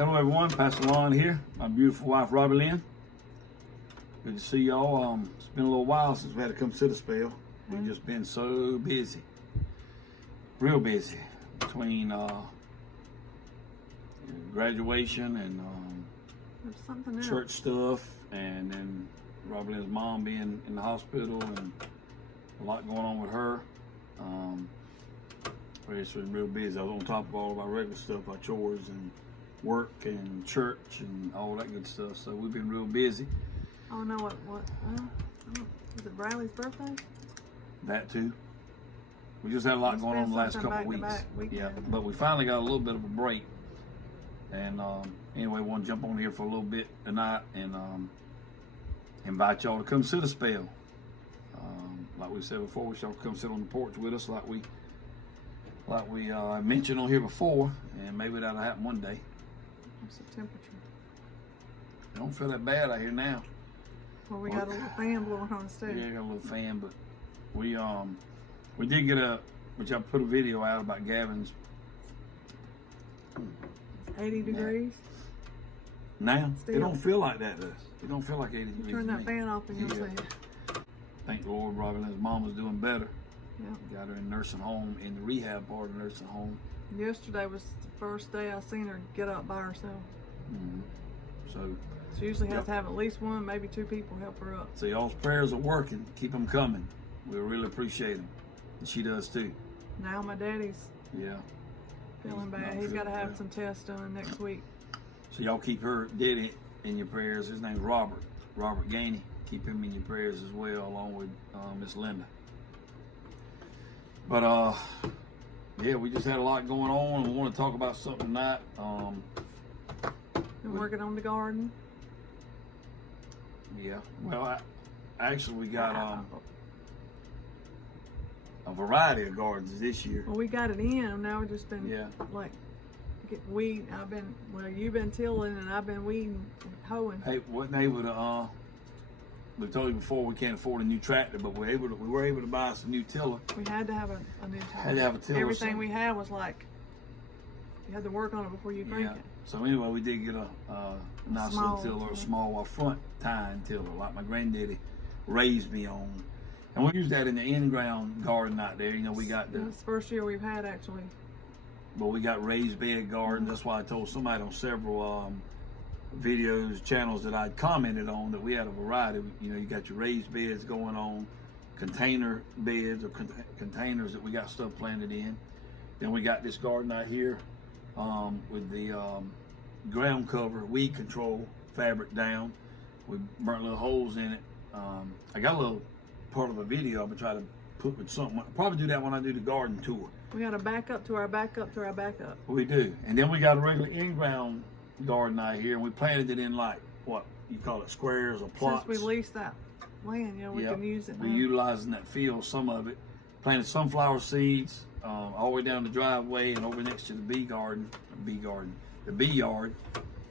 Hello everyone, Pastor Lon here. My beautiful wife, Robbie Lynn. Good to see y'all. It's been a little while since we had to come sit a spell. We've just been so busy, real busy, between graduation and church stuff, and then Robbie Lynn's mom being in the hospital and a lot going on with her. We're just been real busy. I was on top of all of our regular stuff, our chores and work and church and all that good stuff. So we've been real busy. Oh no, what? Is it Bradley's birthday? That too. We just had a lot going on the last couple of weeks. Yeah, but we finally got a little bit of a break. And anyway, want to jump on here for a little bit tonight and invite y'all to come sit a spell. Like we said before, we y'all come sit on the porch with us, like we mentioned on here before, and maybe that'll happen one day. What's the temperature? I don't feel that bad out here now. Well, we got a little fan blowing on us too. Yeah, got a little fan, but we did get which I put a video out about Gavin's. 80 degrees. Now it don't feel like that does. It don't feel like 80 degrees. Turn that fan off and you'll see it. Thank the Lord, Robbie Lynn's mom was doing better. Yeah. Got her in nursing home, in the rehab part of the nursing home. Yesterday was the first day I seen her get up by herself. Mm-hmm. So she usually has to have at least one, maybe two people help her up. So y'all's prayers are working. Keep them coming. We really appreciate them. And she does too. Now my daddy's feeling bad. He's got to have some tests done next week. So y'all keep her daddy in your prayers. His name's Robert Gainey. Keep him in your prayers as well, along with Miss Linda. But yeah, we just had a lot going on, and we want to talk about something tonight. Been working on the garden. Yeah, well, actually we got a variety of gardens this year. Well, we got it in. Now we've just been like get weed. You've been tilling and I've been weeding and hoeing. Hey, wasn't able to we told you before we can't afford a new tractor, but we were able to buy us a new tiller. We had to have a new tiller. Had to have a tiller. Everything we had was like you had to work on it before you crank it. So anyway, we did get a nice little tiller, a small front tine tiller, like my granddaddy raised me on. And we used that in the in-ground garden out there. You know, we got That's the first year we've had actually. But we got raised bed gardens. That's why I told somebody on several videos, channels that I'd commented on that we had a variety. You know, you got your raised beds going on, container beds or containers that we got stuff planted in. Then we got this garden out here with the ground cover, weed control fabric down. We burnt little holes in it. I got a little part of a video I'm gonna try to put with something. I'll probably do that when I do the garden tour. We got a backup to our backup to our backup. We do. And then we got a regular in-ground garden out here, and we planted it in like, what, you call it squares or plots? Since we leased that land, you know, we can use it now. We're utilizing that field, some of it. Planted sunflower seeds all the way down the driveway and over next to the bee yard.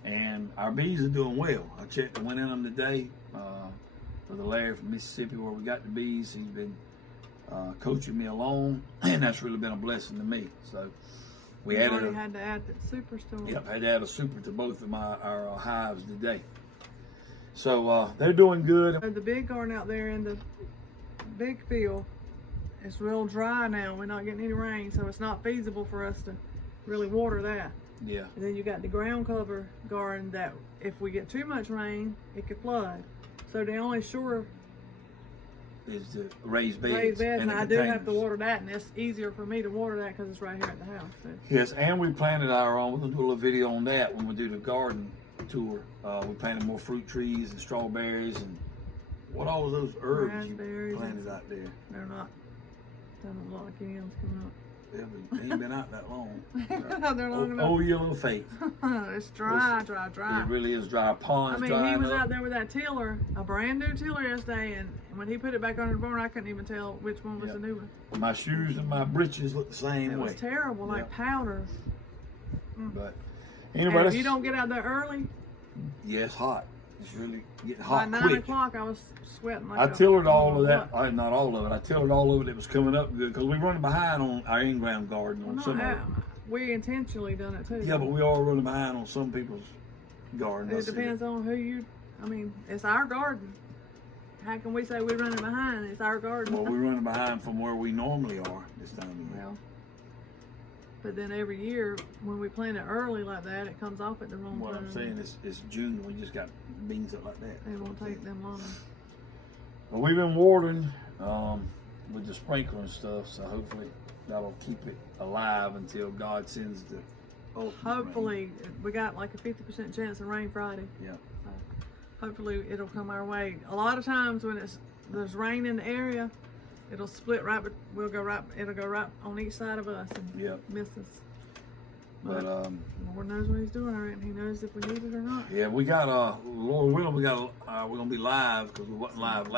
And our bees are doing well. I went in them today with the Larry from Mississippi where we got the bees. He's been coaching me along, and that's really been a blessing to me. So we had to add the super to them. Yep, had to add a super to both of our hives today. So they're doing good. The big garden out there in the big field, it's real dry now. We're not getting any rain, so it's not feasible for us to really water that. Yeah. And then you got the ground cover garden that if we get too much rain, it could flood. So the only sure is the raised beds. And I do have to water that, and it's easier for me to water that because it's right here at the house. So. Yes, and we planted our own. We're gonna do a little video on that when we do the garden tour. We planted more fruit trees and strawberries and what all of those herbs you planted out there. They're not. Doesn't look like any of them's coming up. Yeah, but they ain't been out that long. They're long enough. Oh, yellow faith. It's dry. It really is dry. Ponds dry. He was out there with that tiller, a brand new tiller yesterday, and when he put it back under the barn, I couldn't even tell which one was the new one. My shoes and my breeches look the same way. It was terrible, like powder. But anyway, if you don't get out there early. Yeah, it's hot. It's really getting hot by 9 o'clock, I was sweating like I tillered all of that. Not all of it. I tillered all of it. It was coming up good because we're running behind on our in-ground garden on some of it. we intentionally done it too. Yeah, but we are running behind on some people's garden. It depends on who you. I mean, it's our garden. How can we say we're running behind? It's our garden. Well, we're running behind from where we normally are this time of year. Well, but then every year when we plant it early like that, it comes off at the wrong What time. I'm saying is, it's June. We just got beans up like that. It won't take them long. Well, we've been watering with the sprinkler and stuff, so hopefully that'll keep it alive until God sends the ultimate Hopefully, we got like a 50% chance of rain Friday. rain. Yeah. So hopefully, it'll come our way. A lot of times when there's rain in the area, it'll split right. But it'll go right on each side of us and Yep. miss us. But the Lord knows what He's doing, and He knows if we need it or not. yeah, we got Lord willing, we're gonna be live because we wasn't live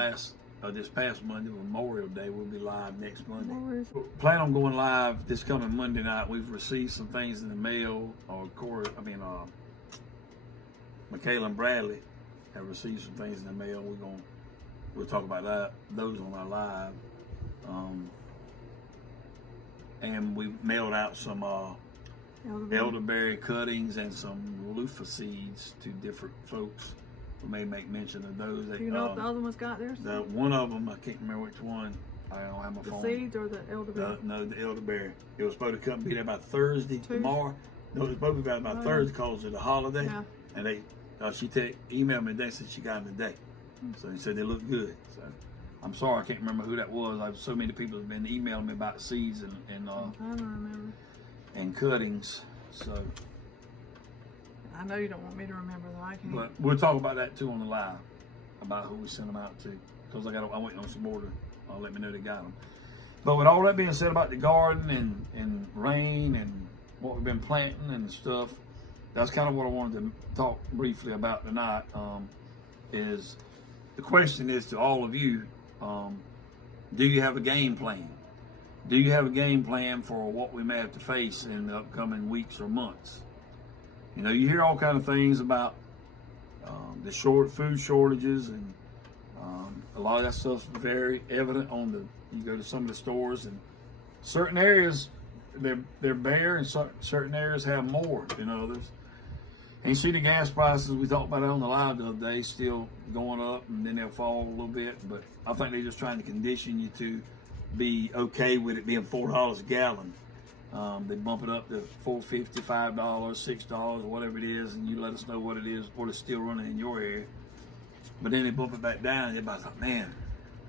this past Monday, Memorial Day. We'll be live next Monday. Lord, Plan on going live this coming Monday night. We've received some things in the mail. Michaela and Bradley have received some things in the mail. We'll talk about those on our live. And we mailed out some elderberry cuttings and some loofah seeds to different folks. We may make mention of those. do you know if the other ones got theirs? One of them, I can't remember which one. I don't have my phone. The seeds or the elderberry? No, the elderberry. It was supposed to come be there by Thursday, Tuesday? tomorrow. No, it was supposed to be by Thursday because of the holiday. Yeah. And she emailed me today, said she got them today. So he said they look good. So I'm sorry, I can't remember who that was. So many people have been emailing me about seeds and I don't remember. and cuttings. So, I know you don't want me to remember though. I can't. but we'll talk about that too on the live, about who we sent them out to. Because I'm waiting on some more to let me know they got them. But with all that being said about the garden and rain and what we've been planting and stuff, that's kind of what I wanted to talk briefly about tonight. Is the question is to all of you, do you have a game plan? Do you have a game plan for what we may have to face in the upcoming weeks or months? You know, you hear all kind of things about the food shortages, and a lot of that stuff's very evident you go to some of the stores, and certain areas they're bare, and certain areas have more than others. And you see the gas prices, we talked about it on the live the other day, still going up, and then they'll fall a little bit. But I think they're just trying to condition you to be okay with it being $4 a gallon. They bump it up to $4.50, $5, $6, whatever it is, and you let us know what it is, what it's still running in your area. But then they bump it back down, and everybody's like, man,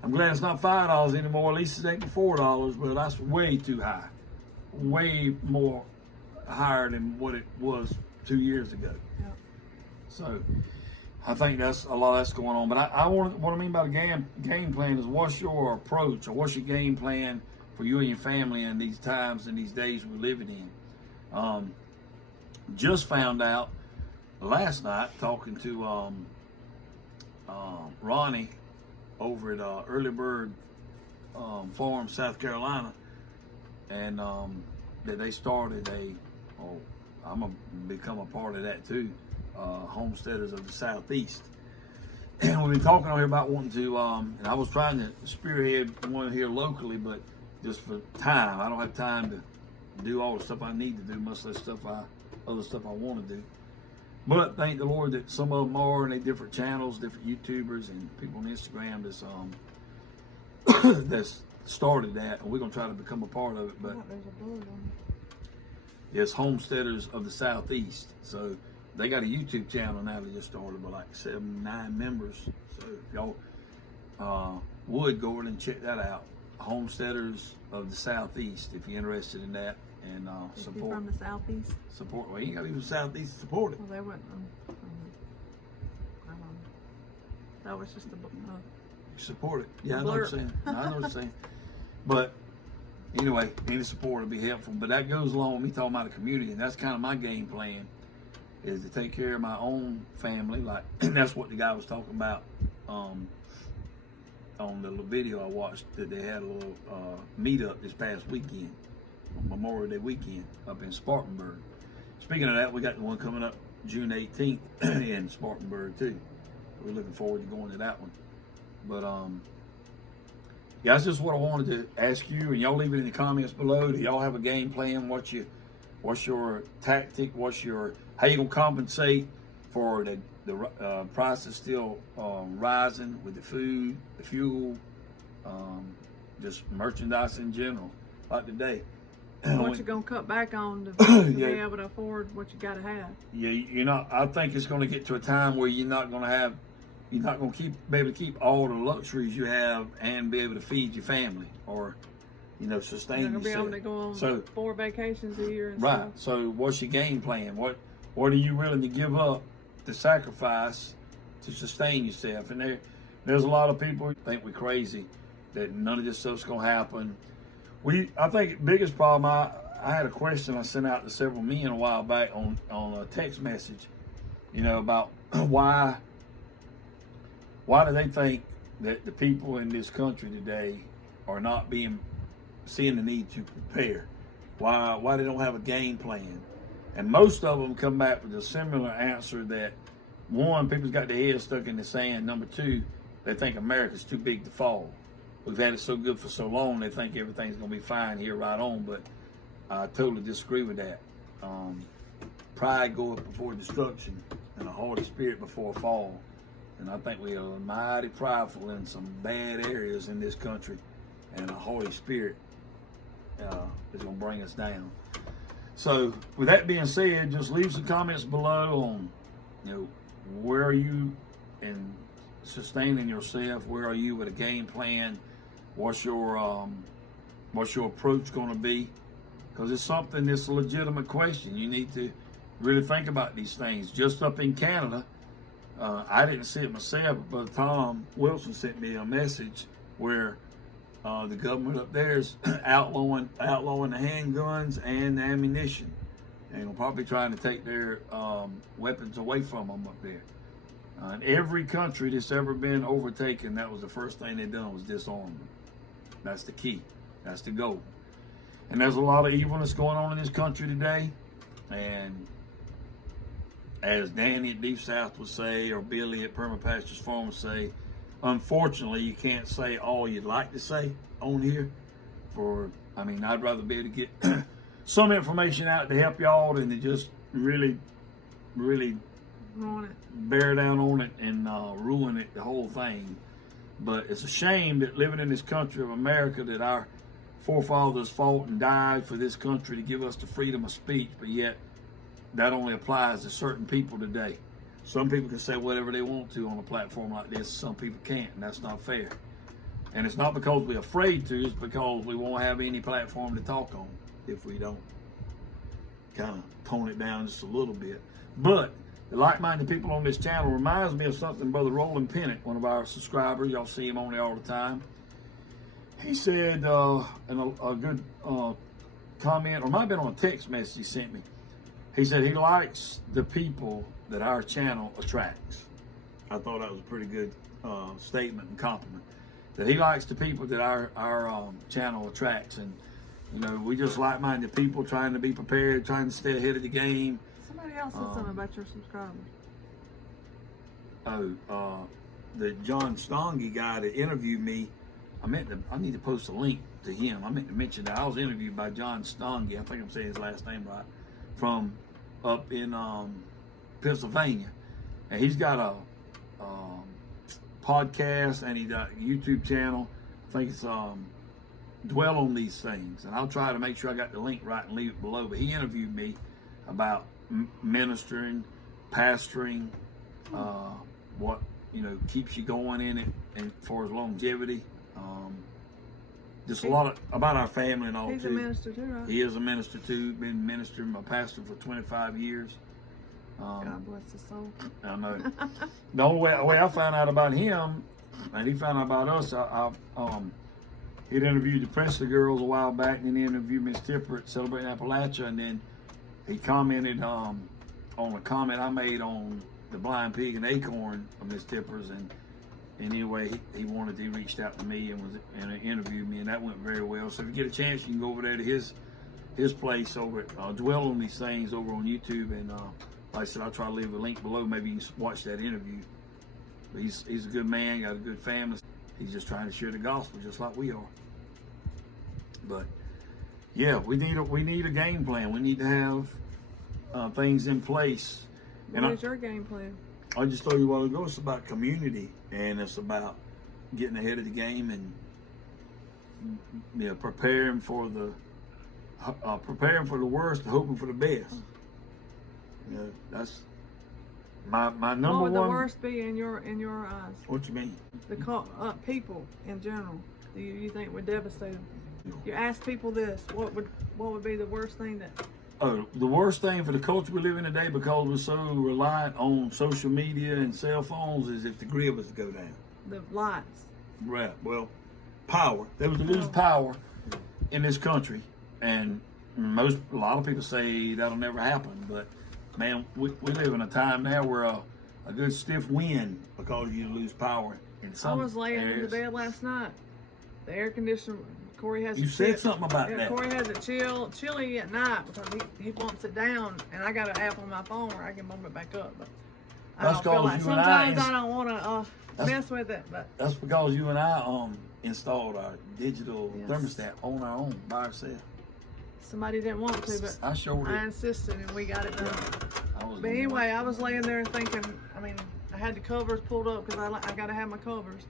I'm glad it's not $5 anymore. At least it ain't $4, but that's way too high. Way more higher than what it was 2 years ago. Yep. So I think that's a lot that's going on. But what I mean by the game plan is, what's your approach, or what's your game plan for you and your family in these times and these days we're living in? Just found out last night talking to Ronnie over at Early Bird Farm, South Carolina, and that they started I'm gonna become a part of that too, Homesteaders of the Southeast. And we've been talking on here about wanting to, and I was trying to spearhead one here locally, but just for time, I don't have time to do all the stuff I need to do, much less other stuff I want to do. But thank the Lord that some of them are, and they different channels, different YouTubers and people on Instagram that's started that, and we're gonna try to become a part of it. But There's a bird on it's Homesteaders of the Southeast. So they got a YouTube channel now that just started with like 7-9 members. So if y'all would go in and check that out. Homesteaders of the Southeast, if you're interested in that, and If support. you're from the Southeast. Support. Well, you ain't got to be from the Southeast to support it. Well, they wouldn't. That was just Support it. Yeah, I know what blurb. you're saying. I know what you're saying. But anyway, any support would be helpful. But that goes along with me talking about the community, and that's kind of my game plan, is to take care of my own family. Like, and that's what the guy was talking about on the little video I watched, that they had a little meetup this past weekend, on Memorial Day weekend, up in Spartanburg. Speaking of that, we got the one coming up June 18th in Spartanburg too. We're looking forward to going to that one. But yeah, that's just what I wanted to ask you, and y'all leave it in the comments below. Do y'all have a game plan? What you What's your tactic? How you gonna compensate for the price is still rising with the food, the fuel, just merchandise in general, like today. What you gonna cut back on to be able to afford what you gotta have? Yeah, I think it's gonna get to a time where you're not gonna be able to keep all the luxuries you have and be able to feed your family or, sustain You're yourself. gonna be able to go on 4 vacations a year and right. stuff. So what's your game plan? What are you willing to give up to sacrifice to sustain yourself? And there's a lot of people who think we're crazy, that none of this stuff's gonna happen. I think the biggest problem, I had a question I sent out to several men a while back on a text message, about why do they think that the people in this country today are not seeing the need to prepare? Why they don't have a game plan? And most of them come back with a similar answer that, one, people's got their heads stuck in the sand. Number two, they think America's too big to fall. We've had it so good for so long, they think everything's going to be fine here right on, but I totally disagree with that. Pride goeth before destruction, and a haughty spirit before a fall. And I think we are mighty prideful in some bad areas in this country, and a haughty spirit is going to bring us down. So, with that being said, just leave some comments below on, where are you in sustaining yourself? Where are you with a game plan? What's your approach going to be? Because it's something that's a legitimate question. You need to really think about these things. Just up in Canada, I didn't see it myself, but Tom Wilson sent me a message where the government up there is outlawing the handguns and the ammunition, and they're probably trying to take their weapons away from them up there. In every country that's ever been overtaken, that was the first thing they done was disarm them. That's the key. That's the goal. And there's a lot of evilness going on in this country today. And as Danny at Deep South would say, or Billy at Perma Pastures Farm would say, unfortunately, you can't say all you'd like to say on here. I'd rather be able to get some information out to help y'all than to just really bear down on it and ruin it, the whole thing. But it's a shame that living in this country of America, that our forefathers fought and died for this country to give us the freedom of speech, but yet that only applies to certain people today. Some people can say whatever they want to on a platform like this. Some people can't, and that's not fair. And it's not because we're afraid to, it's because we won't have any platform to talk on if we don't kind of tone it down just a little bit. But the like-minded people on this channel reminds me of something Brother Roland Pennant, one of our subscribers, y'all see him on there all the time. He said, in a good comment, or might have been on a text message he sent me, he said he likes the people that our channel attracts. I thought that was a pretty good statement and compliment. That he likes the people that our channel attracts. And, we just like-minded people trying to be prepared, trying to stay ahead of the game. Somebody else said something about your subscribers. The John Stange guy that interviewed me, I need to post a link to him. I meant to mention that I was interviewed by John Stange, I think I'm saying his last name right, from up in Pennsylvania. And he's got a podcast, and he got a YouTube channel. I think it's Dwell on These Things. And I'll try to make sure I got the link right and leave it below. But he interviewed me about ministering, pastoring, what keeps you going in it, and for his longevity. Just a lot about our family and all. He's too. A minister too, right? He is a minister too. Been ministering, my pastor for 25 years. God bless his soul. I know. The only way I found out about him, and he found out about us, he'd interviewed the Presley girls a while back, and then he interviewed Miss Tipper at Celebrating Appalachia, and then he commented on a comment I made on the Blind Pig and Acorn of Miss Tipper's, and anyway, he reached out to me and interviewed me, and that went very well. So if you get a chance, you can go over there to his place over at Dwell on These Things over on YouTube, and like I said, I'll try to leave a link below. Maybe you can watch that interview. But he's a good man, got a good family. He's just trying to share the gospel just like we are. But yeah, we need a game plan. We need to have things in place. What is your game plan? I just told you a while ago, it's about community, and it's about getting ahead of the game and preparing for the worst, hoping for the best. That's my number one. What would the worst be in your eyes? What you mean? The people in general. Do you think would devastate them? You ask people this: what would be the worst thing that? Oh, the worst thing for the culture we live in today, because we're so reliant on social media and cell phones, is if the grid was to go down. The lights. Right. Well, power. They was to lose power in this country, and a lot of people say that'll never happen. But man, we live in a time now where a good stiff wind will cause you to lose power in some I was laying areas. in the bed last night. The air conditioner. Corey has. You said something about that. Corey has it chilly at night because he wants it down, and I got an app on my phone where I can bump it back up. But I don't feel like sometimes I don't want to mess with it. But that's because you and I installed our digital thermostat on our own by ourselves. Somebody didn't want to, but I sure did. I insisted, and we got it done. But anyway, anyway, I was laying there thinking. I mean, I had the covers pulled up because I got to have my covers,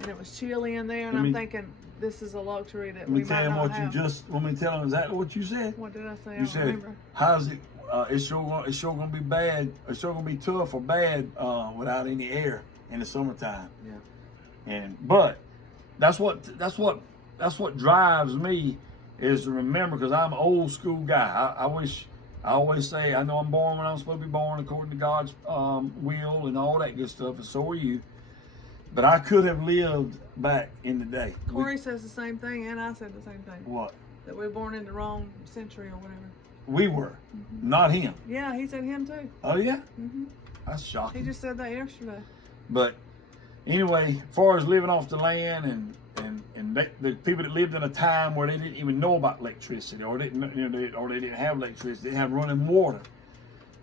and it was chilly in there, and I'm thinking. This is a luxury that we might not have. Let me tell him exactly what you said. What did I say? You said, remember. How's it? It's sure gonna be bad. It's sure gonna be tough or bad without any air in the summertime. Yeah. But that's what drives me is to remember, because I'm an old school guy. I always say I know I'm born when I'm supposed to be born according to God's will and all that good stuff, and so are you. But I could have lived back in the day. Corey says the same thing, and I said the same thing. What? That we were born in the wrong century or whatever. We were, not him. Yeah, he said him too. Oh yeah? That's shocking. He just said that yesterday. But anyway, as far as living off the land and the people that lived in a time where they didn't even know about electricity, or they didn't have electricity, they didn't have running water.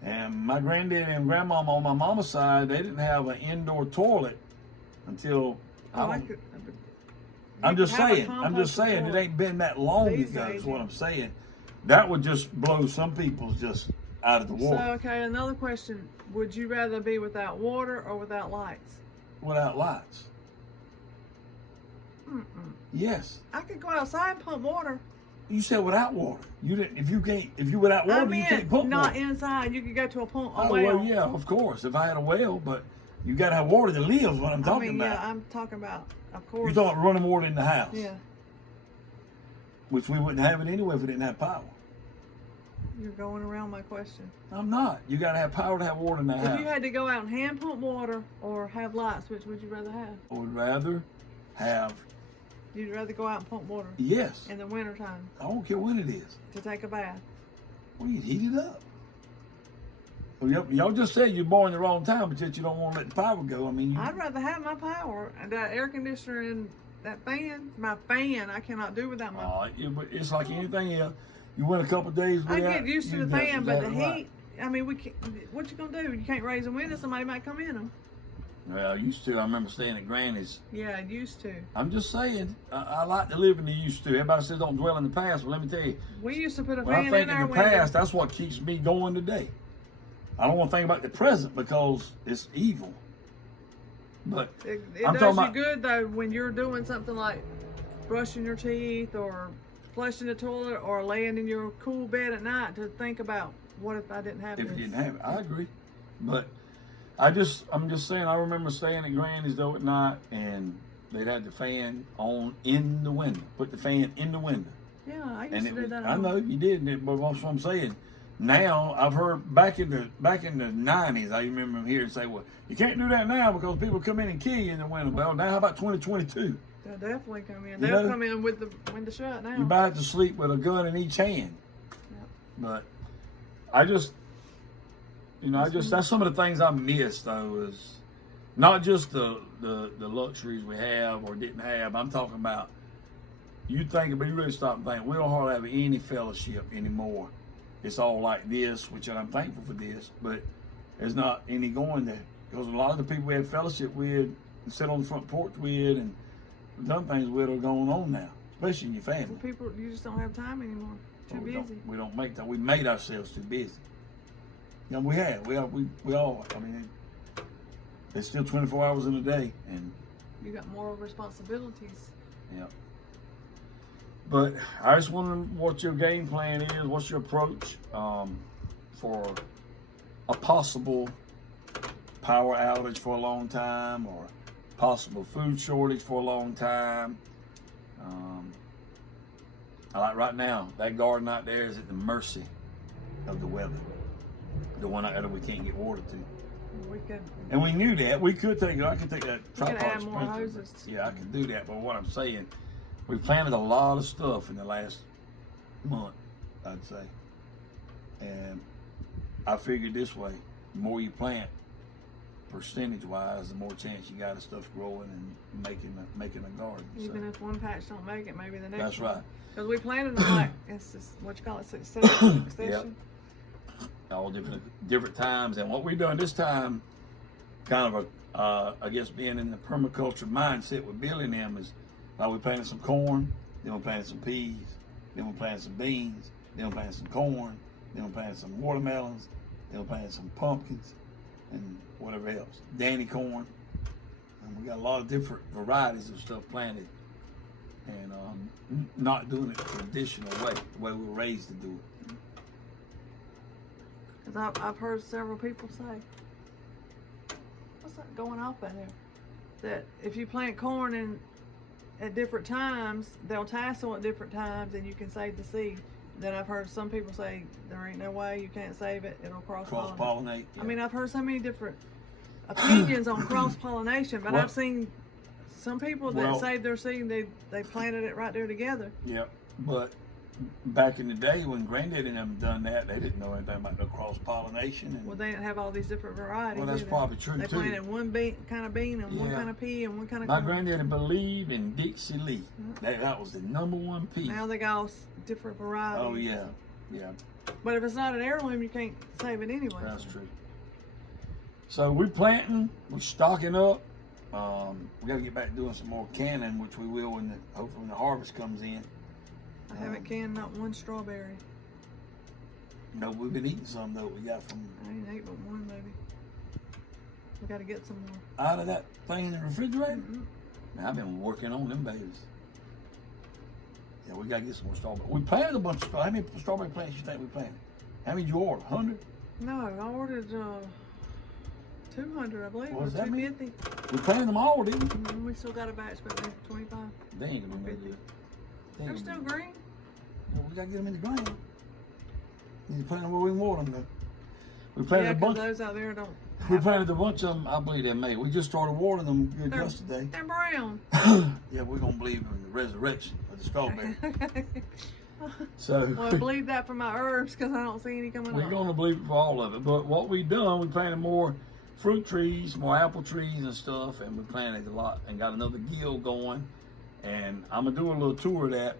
And my granddad and grandmama on my mama's side, they didn't have an indoor toilet until I'm just saying it ain't been that long ago is what I'm saying. That would just blow some people just out of the water. So okay, another question. Would you rather be without water or without lights? Without lights. Yes. I could go outside and pump water. You said without water. You didn't. If you without water, you can't pump not water. Inside. You could go to a well. Well, yeah, of course. If I had a well, but you got to have water to live. Is what I'm talking about. Yeah, I'm talking about. Of course. You're talking about running water in the house. Yeah. Which we wouldn't have it anyway if we didn't have power. You're going around my question. I'm not. You got to have power to have water in the house. If you had to go out and hand pump water or have lights, which would you rather have? I would rather have. You'd rather go out and pump water? Yes. In the wintertime? I don't care when it is. To take a bath? Well, you heat it up. Well, y'all just said you're born in the wrong time, but yet you don't want to let the power go. I mean, I'd rather have my power. That air conditioner and that fan, my fan, I cannot do without my. It's like anything else. You went a couple of days without. I get used to the fan, but the heat. I mean, we can't. What you gonna do? You can't raise a window. Somebody might come in them. Well, I used to. I remember staying at Granny's. Yeah, I used to. I'm just saying, I like to live in the used to. Everybody says don't dwell in the past. Well, let me tell you. We used to put a When I fan think in in our the window. past, that's what keeps me going today. I don't want to think about the present because it's evil. But It I'm does talking you about, good though when you're doing something like brushing your teeth or flushing the toilet or laying in your cool bed at night to think about what if I didn't have if this. you didn't have it. I agree. But I'm just saying, I remember staying at Granny's though at night, and they'd have the fan on in the window. Put the fan in the window. Yeah, I used to do that. I know you did, but that's what I'm saying. Now I've heard back in the 90s, I remember hearing say, "Well, you can't do that now because people come in and kill you in the window." Well, now how about 2022? They'll definitely come in. They'll come in with the window shut now. You about to sleep with a gun in each hand. Yep. But I just, that's some of the things I miss though, is not just the luxuries we have or didn't have. I'm talking about, you really stop and think, we don't hardly have any fellowship anymore. It's all like this, which I'm thankful for this, but there's not any going there. Because a lot of the people we had fellowship with and sit on the front porch with and done things with are going on now. especially in your family. Some people, you just don't have time anymore. Too busy. We don't make time. We made ourselves too busy. You know, we all. I mean, it's still 24 hours in a day, and you got more responsibilities. Yeah. But I just wonder what your game plan is. What's your approach for a possible power outage for a long time, or possible food shortage for a long time? Like right now, that garden out there is at the mercy of the weather. The one out there that we can't get water to. We could. And we knew that. We could take it. I could take that We could tripod add more sprinkler. hoses. Yeah, I could do that. But what I'm saying, we planted a lot of stuff in the last month, I'd say. And I figured this way, the more you plant, percentage-wise, the more chance you got of stuff growing and making a garden. Even if one patch don't make it, maybe the next That's one. right. Because we planted them like, it's just, what you call it, succession. Yep. All different times. And what we've done this time, kind of I guess being in the permaculture mindset with Billy and them, is we planted some corn, then we planted some peas, then we planted some beans, then we planted some corn, then we planted some watermelons, then we planted some pumpkins, and whatever else. Danny corn. And we got a lot of different varieties of stuff planted. And not doing it the traditional way, the way we were raised to do it. Because I've heard several people say, what's that going off out there? That if you plant corn in at different times, they'll tassel at different times and you can save the seed. Then I've heard some people say, there ain't no way, you can't save it, it'll cross-pollinate. Cross-pollinate, yeah. I mean, I've heard so many different opinions on cross-pollination, but Well, I've seen some people that saved their seed, they planted it right there together. Yeah, but back in the day when Granddaddy and them done that, they didn't know anything about no cross-pollination. Well, they didn't have all these different varieties. Well, that's probably true, they too. They planted one kind of bean and one kind of pea and one kind of My corn. granddaddy believed in Dixie Lee. That was the #1 pea. Now they got all different varieties. Oh, yeah, yeah. But if it's not an heirloom, you can't save it anyway. That's true. So we're planting, we're stocking up. We got to get back to doing some more canning, which we will hopefully when the harvest comes in. I haven't canned not one strawberry. No, we've been eating some though. We got from. I ain't ate but one maybe. We got to get some more. Out of that thing in the refrigerator? Man, I've been working on them babies. Yeah, we got to get some more strawberry. We planted a bunch of strawberry. How many strawberry plants you think we planted? How many did you order? 100? No, I ordered 200, I believe. What does that mean? 250. We planted them all, didn't we? And we still got a batch, but they're 25. They ain't gonna be no good. They're still green. Yeah, we gotta get them in the ground. You plant them where we want them though. We planted a bunch. Those out there don't. We planted a bunch of them. I believe they made. We just started watering them good yesterday. They're brown. Yeah, we're gonna believe in the resurrection of the strawberry. Okay. So well, I believe that for my herbs because I don't see any coming up. We're gonna believe it for all of it. But what we done, we planted more fruit trees, more apple trees and stuff, and we planted a lot and got another guild going. And I'm gonna do a little tour of that.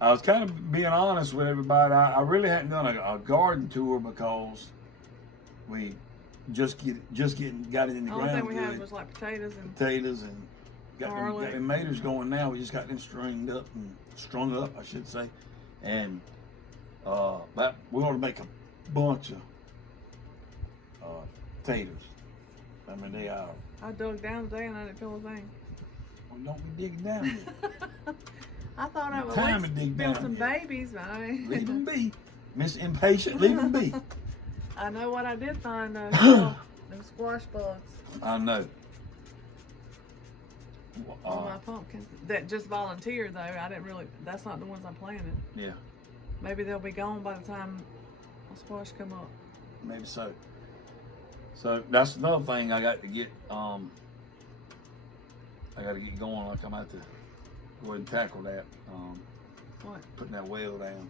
I was kind of being honest with everybody. I really hadn't done a garden tour because we got it in the ground. The only thing we had was like potatoes and got the tomatoes going now. We just got them strung up, I should say. And but we ought to make a bunch of potatoes. I mean, they are. I dug down today and I didn't feel a thing. Well, don't be digging down yet. I thought I would Time at to dig least build down some yet. babies, but I mean. Leave them be. Miss Impatient, leave them be. I know what I did find though. Them squash bugs. I know. On my pumpkins. That just volunteered though. I didn't really, that's not the ones I planted. Yeah. Maybe they'll be gone by the time the squash come up. Maybe so. So that's another thing I got to get going. Like I'm gonna have to go ahead and tackle that. What? Putting that well down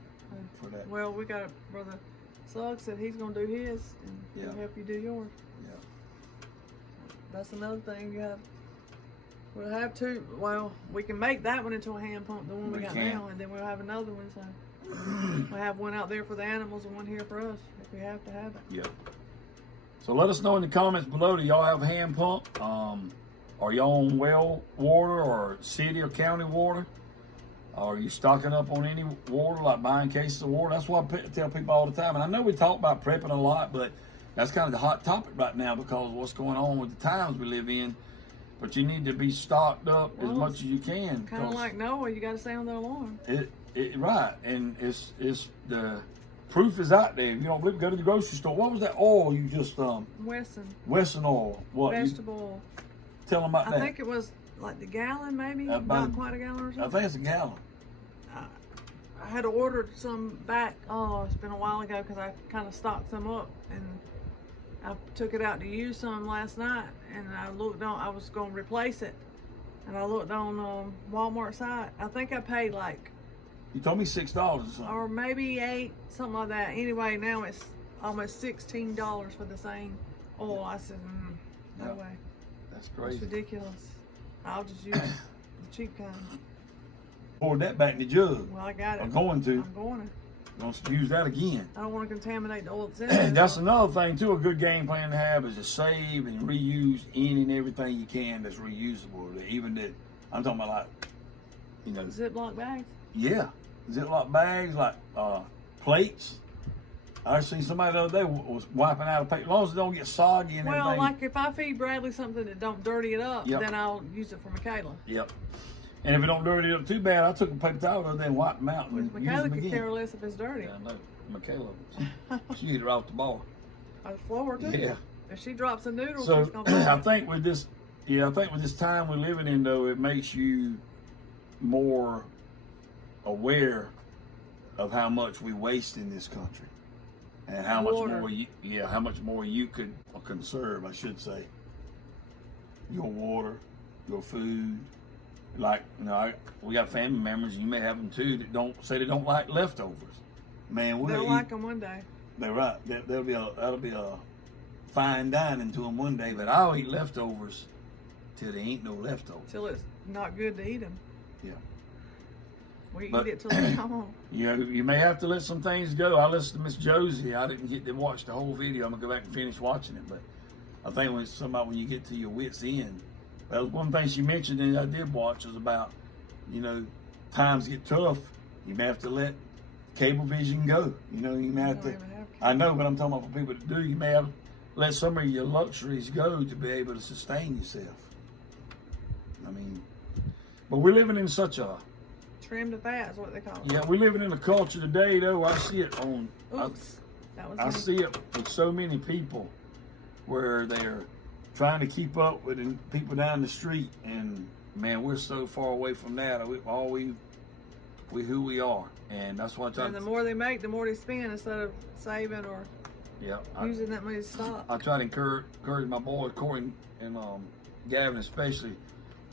for that. Well, we got Brother Sugg said he's gonna do his and he'll help you do yours. Yeah. That's another thing you have. We'll have two. Well, we can make that one into a hand pump, the one we got now, and then we'll have another one. So we'll have one out there for the animals and one here for us if we have to have it. Yep. So let us know in the comments below. Do y'all have a hand pump? Are y'all on well water or city or county water? Are you stocking up on any water, like buying cases of water? That's what I tell people all the time. And I know we talk about prepping a lot, but that's kind of the hot topic right now because of what's going on with the times we live in. But you need to be stocked up as much as you can. Kind of like Noah, you got to sound the alarm. Right, and it's the proof is out there. If you don't believe, go to the grocery store. What was that oil you just Wesson oil. What? Vegetable oil. Tell them about that. I think it was like the gallon, maybe not quite a gallon or something. I think it's a gallon. I had ordered some back. Oh, it's been a while ago because I kind of stocked some up, and I took it out to use some last night. And I looked on. I was going to replace it, and I looked on Walmart site. I think I paid like. You told me $6 or something. Or maybe $8, something like that. Anyway, now it's almost $16 for the same oil. I said, no way. That's crazy. It's ridiculous. I'll just use the cheap kind. Pour that back in the jug. Well, I got it. I'm going to. Don't use that again. I don't want to contaminate the oil that's in there. That's another thing too. A good game plan to have is to save and reuse any and everything you can that's reusable. Even that, I'm talking about like, Ziploc bags. Yeah, Ziploc bags, like plates. I seen somebody the other day was wiping out a plate. As long as it don't get soggy and everything. Well, like if I feed Bradley something that don't dirty it up, Yep. then I'll use it for Michaela. Yep. And if it don't dirty it up too bad, I took a paper towel and then wiped them out. Which Michaela could care less if it's dirty. Yeah, I know. Michaela, she hit it off the ball. On the floor too. Yeah. If she drops a noodle, So she's gonna I think with this time we're living in though, it makes you more aware of how much we waste in this country, and how much more you could conserve. I should say. Your water, your food. Like, we got family members, you may have them too, that don't like leftovers. Man, they'll like them one day. They're right. That'll be a fine dining to them one day. But I'll eat leftovers till there ain't no leftovers. Till it's not good to eat them. Yeah. We eat it till they come home. You may have to let some things go. I listened to Miss Josie. I didn't get to watch the whole video. I'm gonna go back and finish watching it. But I think when you get to your wits' end. That was one thing she mentioned that I did watch was about, times get tough. You may have to let cable vision go. You may have to. I know, but I'm talking about for people to do. You may have to let some of your luxuries go to be able to sustain yourself. I mean, but we're living in such a trim to fat is what they call it. Yeah, we're living in a culture today, though. I see it on. Oops, that was. I see it with so many people where they're trying to keep up with the people down the street, and man, we're so far away from that. We who we are, and that's why I try. And the more they make, the more they spend instead of saving or using that money to stop. I try to encourage my boys, Corey and Gavin especially,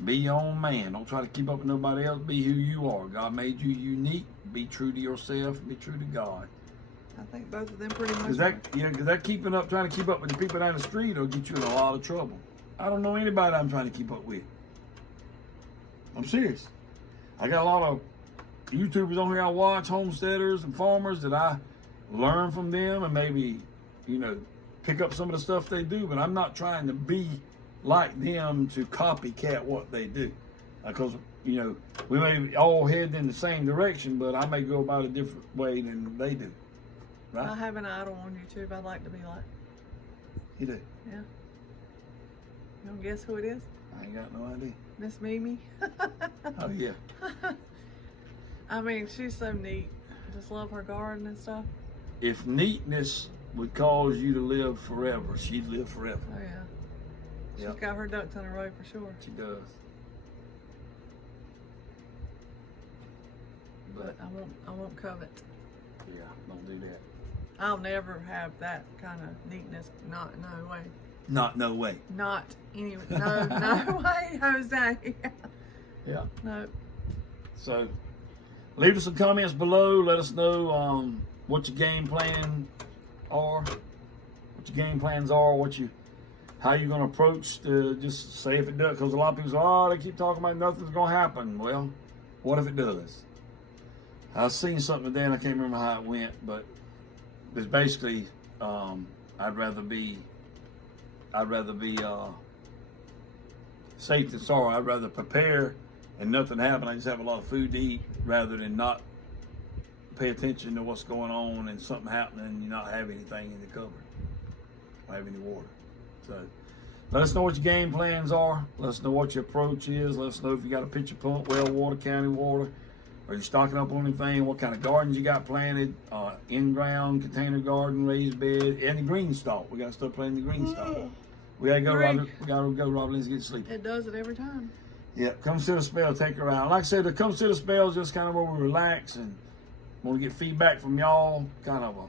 be your own man. Don't try to keep up with nobody else. Be who you are. God made you unique. Be true to yourself. Be true to God. I think both of them pretty much. Because that trying to keep up with the people down the street will get you in a lot of trouble. I don't know anybody I'm trying to keep up with. I'm serious. I got a lot of YouTubers on here I watch, homesteaders and farmers that I learn from them and maybe, pick up some of the stuff they do. But I'm not trying to be like them to copycat what they do. Because, we may all head in the same direction, but I may go about a different way than they do. Right? I have an idol on YouTube I'd like to be like. You do? Yeah. You don't guess who it is? I ain't got no idea. Miss Mimi. Oh, yeah. I mean, she's so neat. I just love her garden and stuff. If neatness would cause you to live forever, she'd live forever. Oh, yeah. Yep. She's got her ducks in a row for sure. She does. But I won't covet. Yeah, don't do that. I'll never have that kind of neatness. No way. No way. Not anyway. No way, Jose. Yeah. No. So, leave us some comments below. Let us know what your game plan are. What your game plans are. How you're going to approach to just say if it does. Because a lot of people say, they keep talking about nothing's going to happen. Well, what if it does? I seen something today and I can't remember how it went, but it's basically I'd rather be safe than sorry. I'd rather prepare and nothing happened. I just have a lot of food to eat rather than not pay attention to what's going on and something happening and you not have anything in the cupboard. Don't have any water. So let us know what your game plans are. Let us know what your approach is. Let us know if you got a pitcher pump, well water, county water. Are you stocking up on anything? What kind of gardens you got planted? In-ground, container garden, raised bed, and the green stalk. We got to start planting the green stalk. We gotta go, Robert. We gotta go, Robert. Let's get sleepy. It does it every time. Yeah, come sit a spell, take her around. Like I said, the come sit a spell is just kind of where we relax and want to get feedback from y'all. Kind of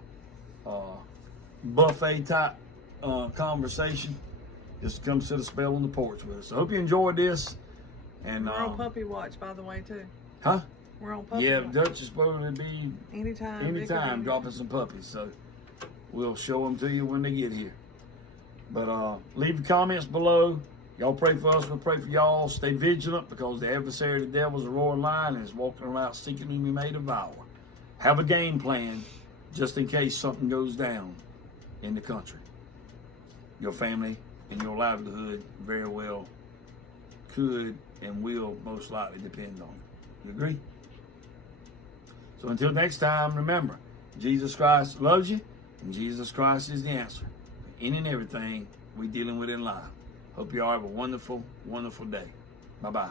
a buffet type conversation. Just come sit a spell on the porch with us. So hope you enjoyed this. And we're on puppy watch, by the way, too. Huh? We're on puppy Yeah, watch. Dutch is supposed to be anytime dropping some puppies. So we'll show them to you when they get here. But leave your comments below. Y'all pray for us. We'll pray for y'all. Stay vigilant because the adversary of the devil is a roaring lion and is walking around seeking whom he may devour. Have a game plan just in case something goes down in the country. Your family and your livelihood very well could and will most likely depend on it. You agree? So until next time, remember, Jesus Christ loves you and Jesus Christ is the answer. In and everything we're dealing with in life. Hope you all have a wonderful, wonderful day. Bye-bye.